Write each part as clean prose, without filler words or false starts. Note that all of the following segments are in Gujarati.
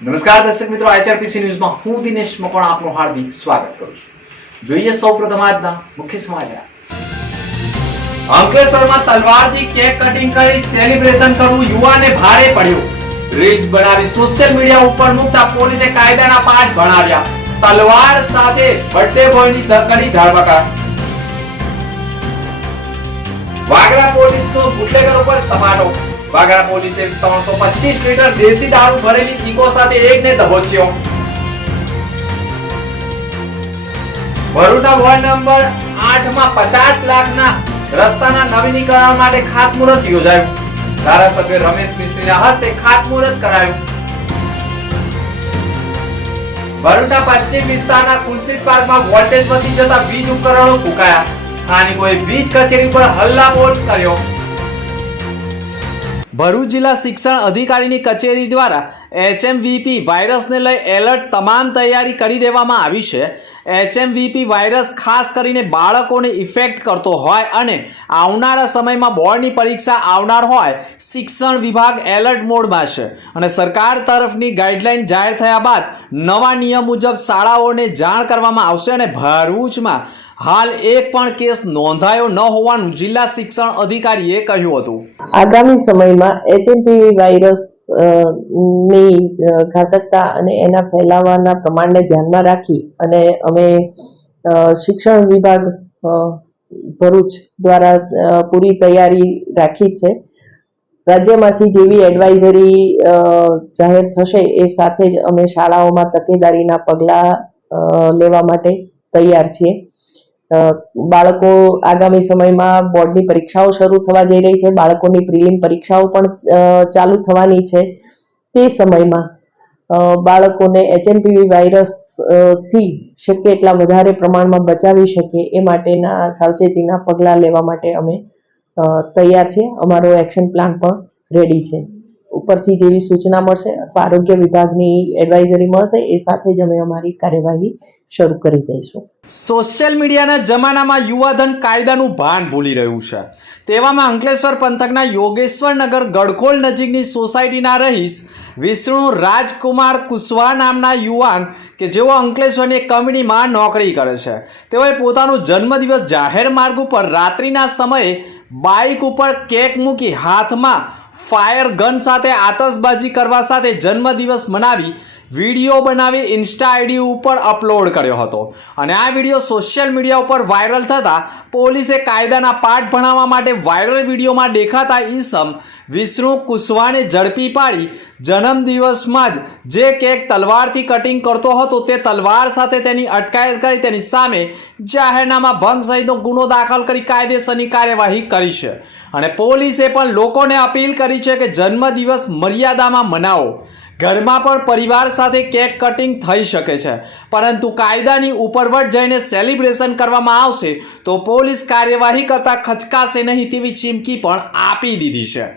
નમસ્કાર દર્શક મિત્રો, આઈઆરપીસી ન્યૂઝમાં હું દિનેશ મકવાણા આપનું હાર્દિક સ્વાગત કરું છું। જોઈએ સૌપ્રથમ આજના મુખ્ય સમાચાર। અંકલેશ્વરમાં તલવારથી કેક કટિંગ કરી સેલિબ્રેશન કરવું યુવાને ભારે પડ્યું। રીલ્સ બનાવી સોશિયલ મીડિયા ઉપર મૂકતા પોલીસે કાયદાના પાઠ ભણાવ્યા। તલવાર સાથે બર્થડે બોયની કરી ધરપકડ। વાગરા પોલીસનો બુટલેગર ઉપર સપાટો। વાગરા પોલીસે 325 લિટર દેશી દારૂ ભરેલી ઇકો સાથે એકને દબોચ્યો। ભરૂચના વોર્ડ નંબર 8 માં 50 લાખના રસ્તાના નવીનીકરણ માટે ખાતમુહૂર્ત યોજાયું। ધારાસભ્ય રમેશ મિસ્ત્રીના હસ્તે ખાતમુહૂર્ત કરાયું। ભરૂચના પશ્ચિમ વિસ્તારના ખુરશીદ પાર્કમાં વોલ્ટેજ વધી જતા વીજ ઉપકરણો ફૂંકાયા। સ્થાનિકોએ વીજ કચેરી પર હલ્લાબોલ કર્યો। ભરૂચ જિલ્લા શિક્ષણ અધિકારીની કચેરી દ્વારા HMVP વાયરસને લઈ એલર્ટ તમામ તૈયારી કરી દેવામાં આવી છે। HMVP વાયરસ ખાસ કરીને બાળકોને ઇફેક્ટ કરતો હોય અને આવનારા સમયમાં બોર્ડની પરીક્ષા આવનાર હોય, શિક્ષણ વિભાગ એલર્ટ મોડમાં છે અને સરકાર તરફની ગાઈડલાઈન જાહેર થયા બાદ નવા નિયમ મુજબ શાળાઓને જાણ કરવામાં આવશે અને ભરૂચમાં હાલ એક પણ કેસ નોંધાયો ન હોવાનું જિલ્લા શિક્ષણ અધિકારીએ કહ્યું હતું। આગામી સમયમાં HMPV વાયરસ ની ઘાતકતા અને એના ફેલાવાના પ્રમાણને ધ્યાનમાં રાખી અને અમે શિક્ષણ વિભાગ ભરૂચ દ્વારા પૂરી તૈયારી રાખી છે। રાજ્યમાંથી જેવી એડવાઇઝરી જાહેર થશે એ સાથે જ અમે શાળાઓમાં તકેદારીના પગલાં લેવા માટે તૈયાર છીએ। બાળકો આગામી સમયમાં બોર્ડની પરીક્ષાઓ શરૂ થવા જઈ રહી છે। બાળકોની પ્રિલિમ પરીક્ષાઓ પણ ચાલુ થવાની છે। તે સમયમાં બાળકોને HMPV વાયરસ થી શક્ય એટલા વધારે પ્રમાણમાં બચાવી શકીએ એ માટેના સાવચેતીના પગલાં લેવા માટે અમે તૈયાર છીએ। અમારો એક્શન પ્લાન પણ રેડી છે। ઉપરથી જેવી સૂચના મળશે અથવા આરોગ્ય વિભાગની એડવાઇઝરી મળશે એ સાથે જ અમે અમારી કાર્યવાહી શરૂ કરી દઈશું। સોશિયલ મીડિયાના જમાનામાં યુવાધન કાયદાનું ભાન ભૂલી રહ્યું છે। તેવામાં અંકલેશ્વર પંથકના યોગેશ્વરનગર ગડખોલ નજીકની સોસાયટીના રહીશ વિષ્ણુ રાજકુમાર કુશવાહ નામના યુવાન કે જેઓ અંકલેશ્વરની એક કંપનીમાં નોકરી કરે છે, તેઓએ પોતાનો જન્મદિવસ જાહેર માર્ગ ઉપર રાત્રિના સમયે બાઇક ઉપર કેક મૂકી હાથમાં ફાયર ગન સાથે આતશબાજી કરવા સાથે જન્મદિવસ મનાવી વિડીયો બનાવી ઇન્સ્ટા આઈડી ઉપર અપલોડ કર્યો હતો અને આ વિડીયો સોશિયલ મીડિયા ઉપર વાયરલ થતાં પોલીસે કાયદાના પાઠ ભણાવવા માટે વાયરલ વિડીયોમાં દેખાતા ઈસમ વિષ્ણુ કુશવાહને ઝડપી પાડી જન્મદિવસમાં જ જે કેક તલવારથી કટિંગ કરતો હતો તે તલવાર સાથે તેની અટકાયત કરી તેની સામે જાહેરનામા ભંગ સહિતનો ગુનો દાખલ કરી કાયદેસરની કાર્યવાહી કરી છે અને પોલીસે પણ લોકોને અપીલ કરી છે કે જન્મદિવસ મર્યાદામાં મનાવો। ઘરમાં પણ પરિવાર સાથે કેક કટિંગ થઈ શકે છે, પરંતુ કાયદાની ઉપરવટ જઈને સેલિબ્રેશન કરવામાં આવશે તો પોલીસ કાર્યવાહી કરતા ખચકાશે નહીં તેવી ચીમકી પણ આપી દીધી છે।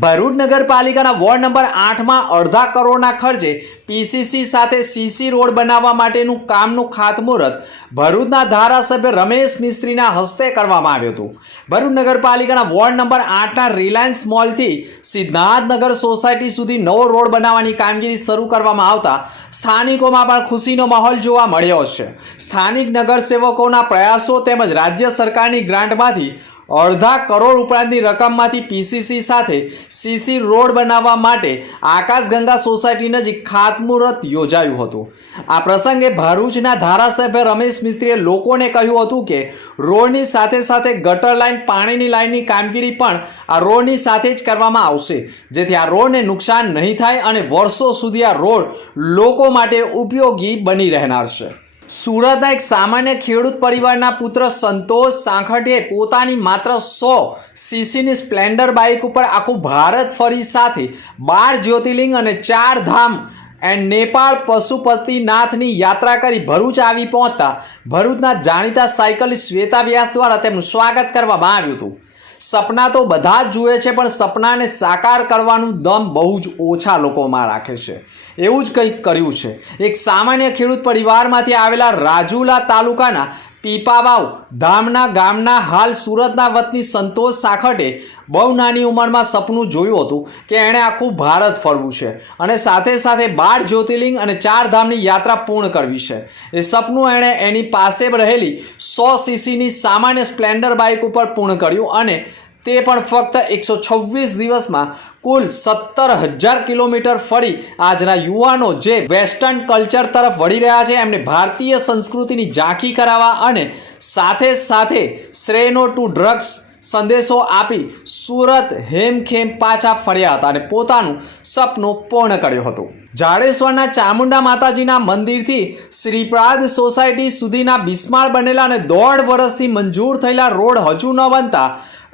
ભરૂચ નગરપાલિકાના વોર્ડ નંબર 8 માં અડધા કરોડના ખર્ચે PCC સાથે CC રોડ બનાવવા માટેનું કામનું ખાતમુહૂર્ત ભરૂચના ધારાસભ્ય રમેશ મિસ્ત્રીના હસ્તે કરવામાં આવ્યું હતું। ભરૂચ નગરપાલિકાના ward number 8ના Reliance મોલથી Siddharthnagar society સુધી નવો રોડ બનાવવાની કામગીરી શરૂ કરવામાં આવતા સ્થાનિકોમાં પણ ખુશીનો માહોલ જોવા મળ્યો છે। સ્થાનિક નગરસેવકોના પ્રયાસો તેમજ રાજ્ય સરકારની ગ્રાન્ટમાંથી અડધા કરોડ ઉપરાંતની રકમમાંથી PCC સાથે CC રોડ બનાવવા માટે આકાશગંગા સોસાયટી નજીક ખાતમુહૂર્ત યોજાયું હતું। આ પ્રસંગે ભરૂચના ધારાસભ્ય રમેશ મિસ્ત્રીએ લોકોને કહ્યું હતું કે રોડની સાથે સાથે ગટર લાઇન, પાણીની લાઇનની કામગીરી પણ આ રોડની સાથે જ કરવામાં આવશે, જેથી આ રોડને નુકસાન નહીં થાય અને વર્ષો સુધી આ રોડ લોકો માટે ઉપયોગી બની રહેનાર છે। સુરતના એક સામાન્ય ખેડૂત પરિવારના પુત્ર સંતોષ સાંખટીએ પોતાની માત્ર 100 સીસીની સ્પ્લેન્ડર બાઇક ઉપર આખું ભારત ફરી સાથે 12 જ્યોતિર્લિંગ અને 4 ધામ એન્ડ નેપાળ પશુપતિનાથની યાત્રા કરી ભરૂચ આવી પહોંચતા ભરૂચના જાણીતા સાયકલિસ્ટ શ્વેતા વ્યાસ દ્વારા તેમનું સ્વાગત કરવામાં આવ્યું હતું। સપના તો બધા જ જુએ છે, પણ સપનાને સાકાર કરવાનું દમ બહુ જ ઓછા લોકોમાં રાખે છે। એવું જ કંઈક કર્યું છે। એક સામાન્ય ખેડૂત પરિવારમાંથી આવેલા રાજુલા તાલુકાના પીપાવાવ ધામના ગામના હાલ સુરતના વતની સંતોષ સાખટે બહુ નાની ઉંમરમાં સપનું જોયું હતું કે એણે આખું ભારત ફરવું છે અને સાથે સાથે 12 જ્યોતિર્લિંગ અને 4 ધામની યાત્રા પૂર્ણ કરવી છે. એ સપનું એણે એની પાસે રહેલી 100 સીસીની સામાન્ય સ્પ્લેન્ડર બાઇક ઉપર પૂર્ણ કર્યું અને તે પણ ફક્ત 126 દિવસમાં કુલ 17,000 કિલોમીટર ફરી આજના યુવાનો જે વેસ્ટર્ન કલ્ચર તરફ વળી રહ્યા છે એમને ભારતીય સંસ્કૃતિની ઝાંખી કરાવવા અને સાથે સાથે શ્રેનો ટુ ડ્રગ્સ સંદેશો આપી સુરત હેમખેમ પાછા ફર્યા હતા અને પોતાનું સપનું પૂર્ણ કર્યું હતું. જાડેશ્વરના ચામુંડા માતાજીના મંદિરથી શ્રીપ્રાદ સોસાયટી સુધીના બિસ્માર બનેલા અને 1.5 વર્ષથી મંજૂર થયેલા રોડ હજુ ન બનતા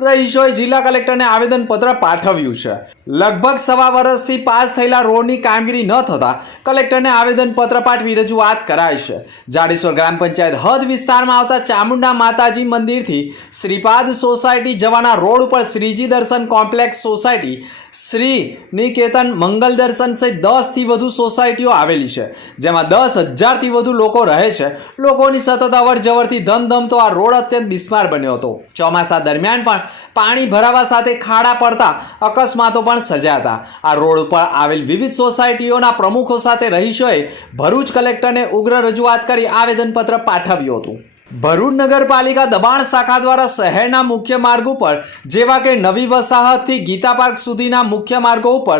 રહીશોએ જિલ્લા કલેક્ટરને આવેદનપત્ર પાઠવ્યું છે. લગભગ 1.5 વર્ષથી પાસ થયેલા રોડની કામગીરી ન થતાં કલેક્ટરને આવેદનપત્ર પાઠવી રજૂઆત કરાઈ છે. જાડેશ્વર ગ્રામ પંચાયત હદ વિસ્તારમાં આવતા ચામુંડા માતાજી મંદિરથી શ્રીપાદ સોસાયટી જવાના રોડ ઉપર શ્રીજી દર્શન કોમ્પ્લેક્સ સોસાયટી, શ્રી નિકેતન મંગલ દર્શન સહિત 10થી વધુ સોસાયટીઓ આવેલી છે, જેમાં 10,000થી વધુ લોકો રહે છે. લોકોની સતત અવર જવરથી ધમધમતો આ રોડ અત્યંત બિસ્માર બન્યો હતો. ચોમાસા દરમિયાન પણ પાણી ભરાવા સાથે ખાડા પડતા અકસ્માતો પણ સર્જાયા હતા. આ રોડ ઉપર આવેલ વિવિધ સોસાયટીઓના પ્રમુખો સાથે રહીશોએ ભરૂચ કલેક્ટરને ઉગ્ર રજૂઆત કરી આવેદનપત્ર પાઠવ્યું હતું. ભરૂચ નગરપાલિકા દબાણ શાખા દ્વારા શહેરના મુખ્ય માર્ગ ઉપર જેવા કે નવી વસાહતથી ગીતા પાર્ક સુધીના મુખ્ય માર્ગો ઉપર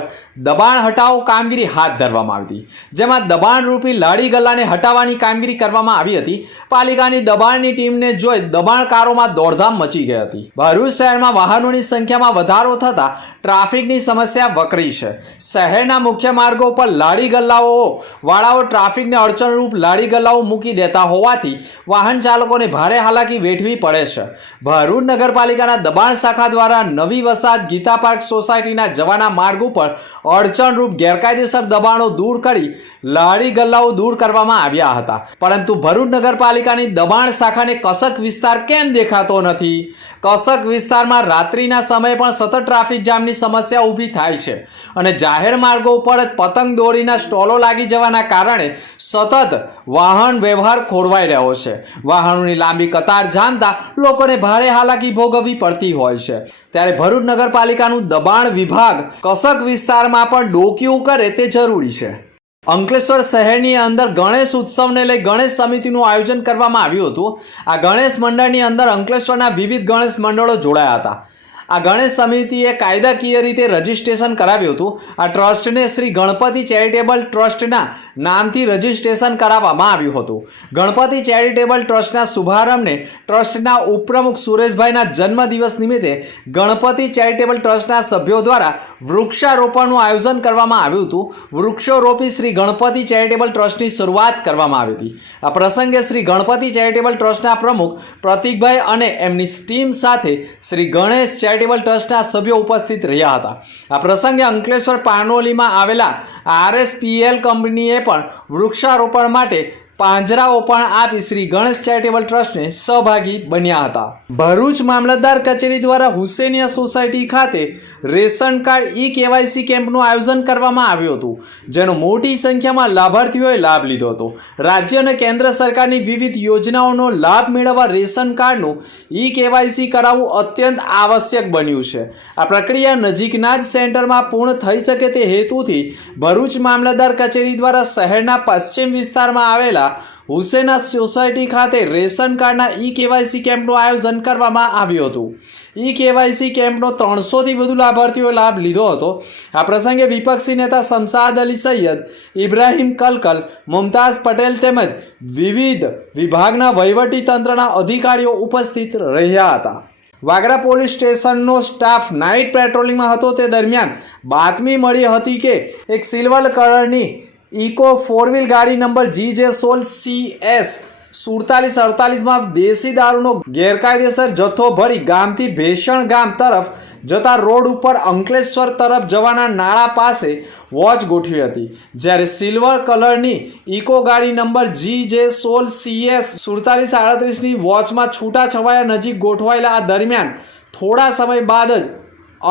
દબાણ હટાવો કામગીરી હાથ ધરવામાં આવી હતી, જેમાં દબાણરૂપી લાડી ગલ્લાને હટાવવાની કામગીરી કરવામાં આવી હતી. પાલિકાની દબાણની ટીમને જોઈ દબાણકારોમાં દોડધામ મચી ગઈ હતી. ભરૂચ શહેરમાં વાહનોની સંખ્યામાં વધારો થતાં ટ્રાફિકની સમસ્યા વકરી છે. શહેરના મુખ્ય માર્ગો પર લાડી ગલ્લાઓ વાળાઓ ટ્રાફિકને અડચણરૂપ લાડી ગલ્લાઓ મૂકી દેતા હોવાથી વાહન ચાલકોને ભારે હાલાકી વેઠવી પડે છે. ભરૂચ નગરપાલિકાના દબાણ શાખા દ્વારા નવી વસાહત ગીતા પાર્ક સોસાયટીના જવાના માર્ગ ઉપર અડચણરૂપ ગેરકાયદેસર દબાણો દૂર કરી લારી ગલ્લાઓ દૂર કરવામાં આવ્યા હતા, પરંતુ ભરૂચ નગરપાલિકાની દબાણ શાખાને કસક વિસ્તાર કેમ દેખાતો નથી? કસક વિસ્તારમાં રાત્રિના સમયે પણ સતત ટ્રાફિક જામની સમસ્યા ઊભી થાય છે અને જાહેર માર્ગો ઉપર જ પતંગ દોરીના સ્ટોલો લાગી જવાના કારણે સતત વાહન વ્યવહાર ખોરવાઈ રહ્યો છે. વાહનોની લાંબી કતાર જામતા લોકોને ભારે હાલાકી ભોગવવી પડતી હોય છે. ત્યારે ભરૂચ નગરપાલિકાનું દબાણ વિભાગ કસક વિસ્તારમાં પણ ડોકિયું કરે તે જરૂરી છે. અંકલેશ્વર શહેરની અંદર ગણેશ ઉત્સવને લઈ ગણેશ સમિતિનું આયોજન કરવામાં આવ્યું હતું. આ ગણેશ મંડળની અંદર અંકલેશ્વરના વિવિધ ગણેશ મંડળો જોડાયા હતા. આ ગણેશ સમિતિએ કાયદાકીય રીતે રજીસ્ટ્રેશન કરાવ્યું હતું. આ ટ્રસ્ટને શ્રી ગણપતિ ચેરિટેબલ ટ્રસ્ટના નામથી રજીસ્ટ્રેશન કરાવવામાં આવ્યું હતું. ગણપતિ ચેરિટેબલ ટ્રસ્ટના શુભારંભને ટ્રસ્ટના ઉપપ્રમુખ સુરેશભાઈના જન્મદિવસ નિમિત્તે ગણપતિ ચેરિટેબલ ટ્રસ્ટના સભ્યો દ્વારા વૃક્ષારોપણનું આયોજન કરવામાં આવ્યું હતું. વૃક્ષો રોપી શ્રી ગણપતિ ચેરિટેબલ ટ્રસ્ટની શરૂઆત કરવામાં આવી હતી. આ પ્રસંગે શ્રી ગણપતિ ચેરિટેબલ ટ્રસ્ટના પ્રમુખ પ્રતિકભાઈ અને એમની ટીમ સાથે શ્રી ગણેશ ચેરિટેબલ ટ્રસ્ટના સભ્યો ઉપસ્થિત રહ્યા હતા. આ પ્રસંગે અંકલેશ્વર પાનોલીમાં આવેલા RSPL કંપનીએ પણ વૃક્ષારોપણ માટે પાંજરાઓ પણ આપી શ્રી ગણેશ ચેરિટેબલ ટ્રસ્ટને સહભાગી બન્યા હતા. ભરૂચ મામલતદાર કચેરી દ્વારા હુસેનિયા સોસાયટી ખાતે રેશન કાર્ડ KYC કેમ્પનું આયોજન કરવામાં આવ્યું હતું, જેનો મોટી સંખ્યામાં લાભાર્થીઓએ લાભ લીધો હતો. રાજ્ય અને કેન્દ્ર સરકારની વિવિધ યોજનાઓનો લાભ મેળવવા રેશન કાર્ડનું KYC કરાવવું અત્યંત આવશ્યક બન્યું છે. આ પ્રક્રિયા નજીકના જ સેન્ટરમાં પૂર્ણ થઈ શકે તે હેતુથી ભરૂચ મામલતદાર કચેરી દ્વારા શહેરના પશ્ચિમ વિસ્તારમાં આવેલા હુસેના સોસાયટી ખાતે રેશન કાર્ડના KYC કેમ્પનું આયોજન કરવામાં આવ્યું હતું. KYC કેમ્પનો 300થી વધુ લાભાર્થીઓએ લાભ લીધો હતો. આ પ્રસંગે વિપક્ષી નેતા શમશાદ અલી સૈયદ, ઇબ્રાહિમ કલકલ, મુમતાઝ પટેલ તેમજ વિવિધ વિભાગના વહીવટી તંત્રના અધિકારીઓ ઉપસ્થિત રહ્યા હતા. વાગરા પોલીસ સ્ટેશનનો સ્ટાફ નાઇટ પેટ્રોલિંગમાં હતો તે દરમિયાન બાતમી મળી હતી કે એક સિલ્વર કલરની ઇકો 4 ગાડી નંબર GJ16CS 4748માં દેશી દારૂનો ગેરકાયદેસર જથ્થો ભરી ગામથી ભેષણ ગામ તરફ જતા રોડ ઉપર અંકલેશ્વર તરફ જવાના નાળા પાસે વોચ ગોઠવી હતી. જ્યારે સિલ્વર કલરની ઇકો ગાડી નંબર GJ16CS 4738ની વોચમાં છૂટાછવાયા નજીક ગોઠવાયેલા આ દરમિયાન થોડા સમય બાદ જ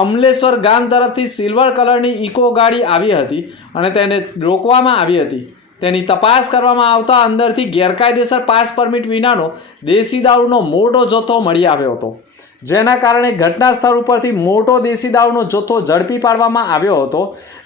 અમલેશ્વર ગામ તરફથી સિલ્વર કલરની ઇકો ગાડી આવી હતી અને તેને રોકવામાં આવી હતી. તેની તપાસ કરવામાં આવતા અંદરથી ગેરકાયદેસર પાસ પરમિટ વિનાનો દેશી દારૂનો મોટો જથ્થો મળી આવ્યો હતો, જેના કારણે ઘટના સ્થળ ઉપરથી મોટો દેશી દારૂનો જથ્થો ઝડપી પાડવામાં આવ્યો હતો.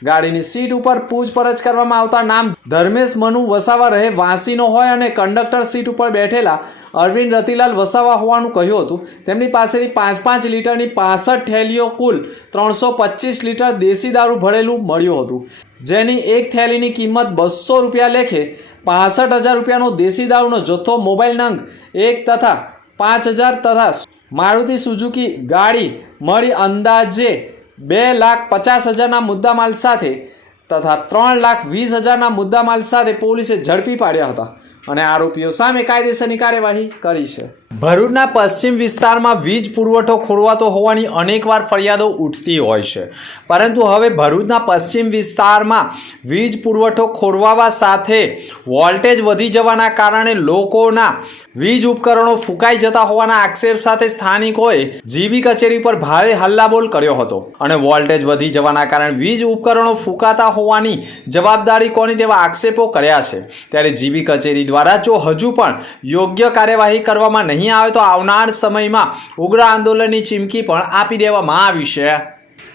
ગાડીની સીટ ઉપર પૂછપરછ કરવામાં આવતા નામ ધર્મેશ મનુ વસાવા રહે વાંસીનો હોય અને કંડક્ટર સીટ ઉપર બેઠેલા અરવિંદ રતિલાલ વસાવા હોવાનું કહ્યું હતું. તેમની પાસેથી 5-5 લીટરની 65 થેલીઓ કુલ 325 લીટર દેશી દારૂ ભરેલું મળ્યું હતું, જેની એક થેલીની કિંમત 200 રૂપિયા લેખે 65,000 રૂપિયાનો દેશી દારૂનો જથ્થો, મોબાઈલ નંગ 1 તથા 5,000 તથા મારુતિ સુઝુકી ગાડી મળી અંદાજે 2,50,000ના મુદ્દામાલ સાથે તથા 3,20,000ના મુદ્દામાલ સાથે પોલીસે ઝડપી પાડ્યા હતા અને આરોપીઓ સામે કાયદેસરની કાર્યવાહી કરી છે. ભરૂચના પશ્ચિમ વિસ્તારમાં વીજ પુરવઠો ખોરવાતો હોવાની અનેકવાર ફરિયાદો ઉઠતી હોય છે, પરંતુ હવે ભરૂચના પશ્ચિમ વિસ્તારમાં વીજ પુરવઠો ખોરવાવા સાથે વોલ્ટેજ વધી જવાના કારણે લોકોના વીજ ઉપકરણો ફૂંકાઈ જતા હોવાના આક્ષેપ સાથે સ્થાનિકોએ જીબી કચેરી પર ભારે હલ્લાબોલ કર્યો હતો અને વોલ્ટેજ વધી જવાના કારણે વીજ ઉપકરણો ફૂંકાતા હોવાની જવાબદારી કોની તેવા આક્ષેપો કર્યા છે. ત્યારે જીબી કચેરી દ્વારા જો હજુ પણ યોગ્ય કાર્યવાહી કરવામાં નહીં આવે તો આવનાર સમયમાં ઉગ્ર આંદોલનની ચીમકી પણ આપી દેવામાં આવી છે.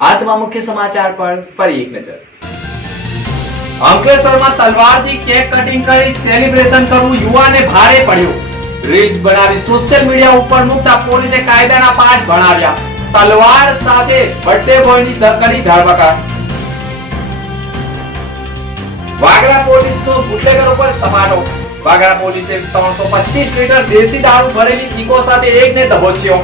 આત્મા મુખ્ય સમાચાર પર ફરી એક નજર. અંકલેશ્વરમાં તલવારથી કેક કટિંગ કરી સેલિબ્રેશન કરવું યુવાને ભારે પડ્યું. રીલ્સ બનાવી સોશિયલ મીડિયા ઉપર મૂકતા પોલીસે કાયદાના પાઠ ભણાવ્યા. તલવાર સાથે બર્થડે બોયની કરી ધરપકડ. વાગરા પોલીસનો બુટલેગર ઉપર સમારો. વાગરા પોલીસે 325 લીટર દેશી દારૂ ભરેલી ઇકો સાથે એકને દબોચ્યો.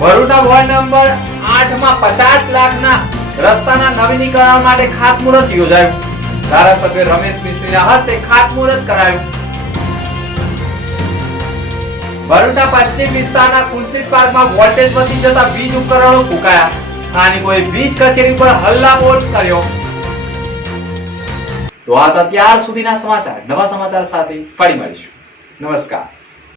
ભરૂચના વોર્ડ નંબર 8 માં 50 લાખના રસ્તાના નવીનીકરણ માટે ખાતમુહૂર્ત યોજાયું. ધારાસભ્ય રમેશ મિસ્ત્રીના હસ્તે ખાતમુહૂર્ત કરાયું. ભરૂચના પશ્ચિમ વિસ્તારના કુલસીત પાર્કમાં વોલ્ટેજ વધી જતા વીજ ઉપકરણો ફૂંકાયા. સ્થાનિકોએ વીજ કચેરી પર હલ્લાબોલ કર્યો. તો આ હતા ત્યાર સુધીના સમાચાર. નવા સમાચાર સાથે ફરી મળીશું. નમસ્કાર.